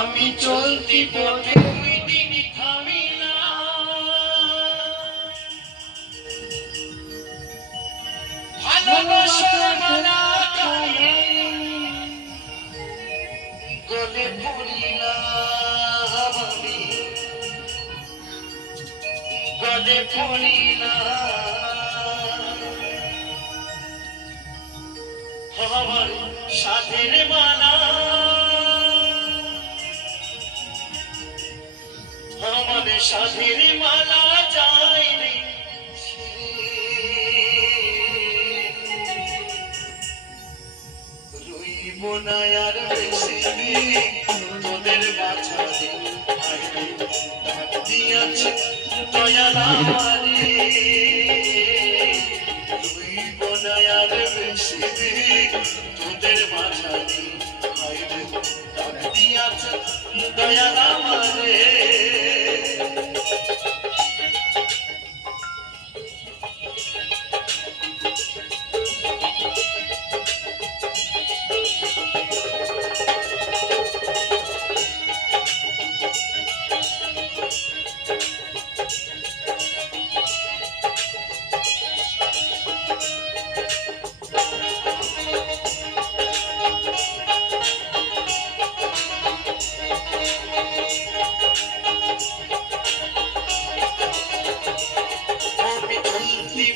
আমি চলতি পথে দুই দিন থামি না, ভালোবাসার মালা খানি গলে পড়িলাম আমি, গলে পড়িলাম আমার সাথের মালা, আমার সাথের মালা যাই রে রইব না আর বেশি দিন তোদের বাছা দিয়াছে দয়াল আমারে, রইব না আর বেশি দিন তোদের বাছা দিয়াছে দয়াল আমারে।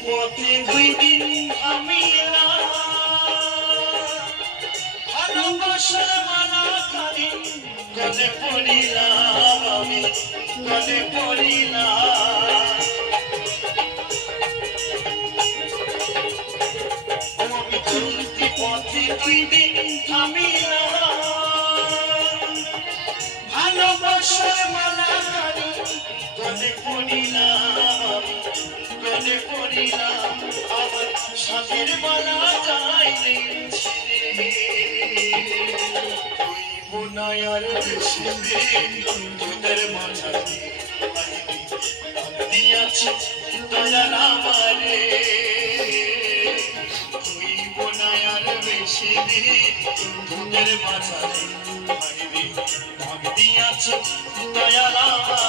পথে দুই দিন থামিলা, ভালোবাসার মালা খানি গলে পড়িলাম আমি, গলে পড়িলাম আমি চলতি পথে দুই দিন থামিলাম, ভালোবাসার মালা খানি গলে পড়িলাম, গলে পড়িলাম আমার সাথের মালা যাই রে রইব না আর বেশি দিন তোদের মাঝারে দিয়াছে দয়াল আমারে, রইব না আর বেশি দিন তোদের মাঝারে দিয়াছে দয়াল আমারে।